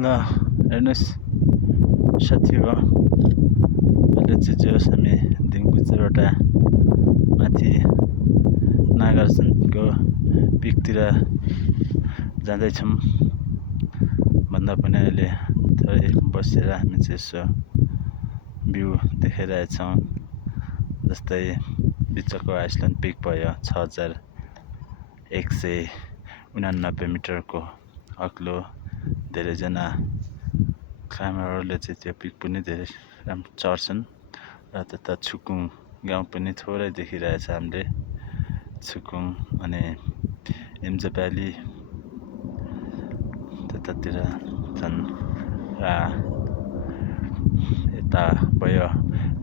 ल हेर्नुहोस् साथी हो, अहिले चाहिँ जे होस् हामी दिङबुचेबाट माथि नागार्जुनको पिकतिर जाँदैछौँ। भन्दा पनि अहिले थोरै बसेर हामी चाहिँ यसो भ्यू देखाइरहेछौँ। जस्तै बिचको आइसल्यान्ड पिक भयो 6189 मिटरको अग्लो। धेरैजना क्लाइमरहरूले चाहिँ त्यो पिक पनि धेरै राम्रो चढ्छन्। र त्यता छुकुङ गाउँ पनि थोरै देखिरहेछ हामीले। छुकुङ अनि इम्जा भ्याली त्यतातिर छन्। र यता भयो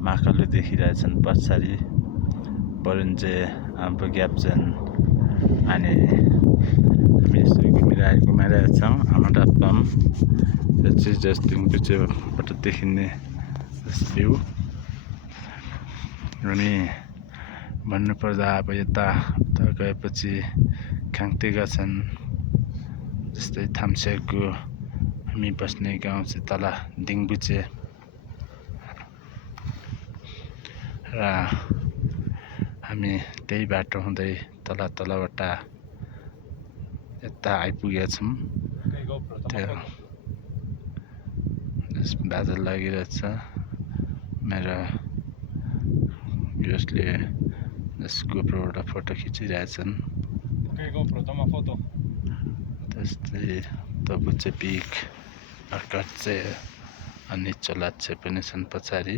महाकालु देखिरहेछन् पछाडि, बरुन्जे बग्याप्चन अनि हामी यसो घुमाइरहेछौँ। आमाडाप्पम यो चाहिँ जस्ट दिङबुचेबाट देखिने भ्यू। अनि भन्नुपर्दा अब यता गएपछि खाङतेगा छन्। जस्तै थाम्सेगु हामी बस्ने गाउँ चाहिँ तल दिङबुचे। र हामी त्यही बाटो हुँदै तलबाट यता आइपुगेका छौँ। त्यो बादल लागिरहेछ। मेरो यसले गोप्रोबाट फोटो खिचिरहेछन्। त्यस्तै तबुचे पिक, अर्काचे अनि चोलाचे पनि छन् पछाडि।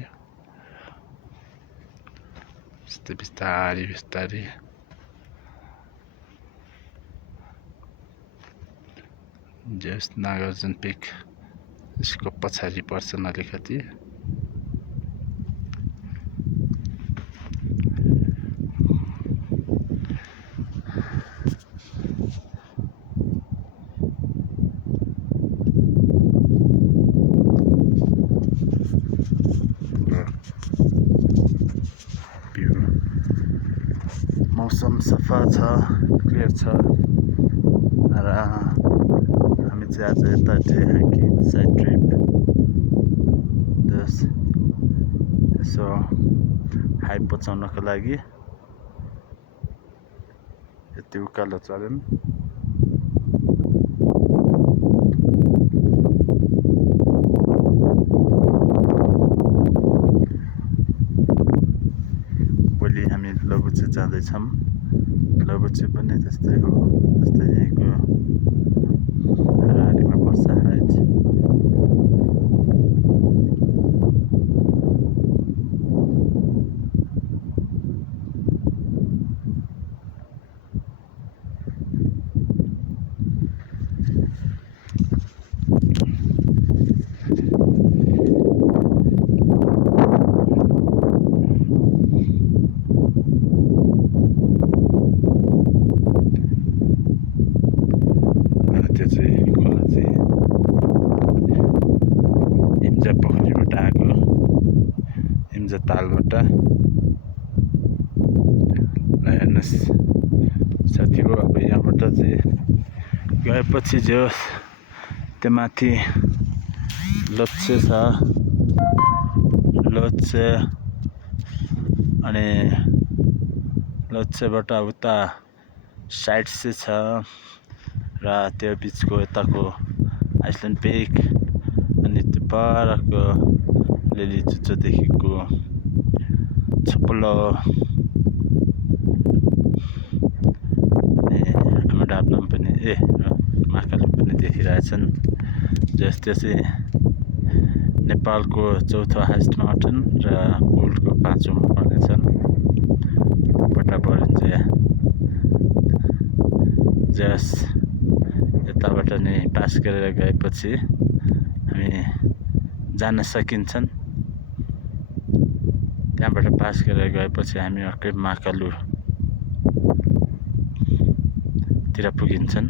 यस्तै बिस्तारै जस नागार्जुन पिक यसको पछाडि पर्छन् अलिकति। मौसम सफा छ, क्लियर छ। र हामी चाहिँ आज यता हाइकिङ साइड ट्रिप यसो हाइप बचाउनको लागि यति उकालो चढ्यौँ। भोलि हामी लबुचे जाँदैछौँ। लबुचे पनि त्यस्तै हो, जस्तै यहीँको हारीमा पर्छ हाइट। त्यो चाहिँ खोला चाहिँ इम्जा पोखरीबाट आएको, इम्जा तालबाट। हेर्नुहोस् साथी हो, अब यहाँबाट चाहिँ गएपछि जो त्यो माथि लोच्छे छ, लोच्छे अनि लोच्छेबाट उता साइड्स छ। र त्यो बिचको यताको आइसल्यान्ड पिक अनि त्यो परको लेलिचुचोदेखिको छपलो आमाडाप्पम पनि महाकालु पनि देखिरहेछन्। जस्तै चाहिँ नेपालको चौथो हाइस्ट माउन्टेन र वर्ल्डको 5औं पर्नेछन्। बरुन्जे जस यताबाट नै पास गरेर गएपछि हामी जान सकिन्छन्। त्यहाँबाट पास गरेर गएपछि हामी अर्कै महाकालुतिर पुगिन्छन्।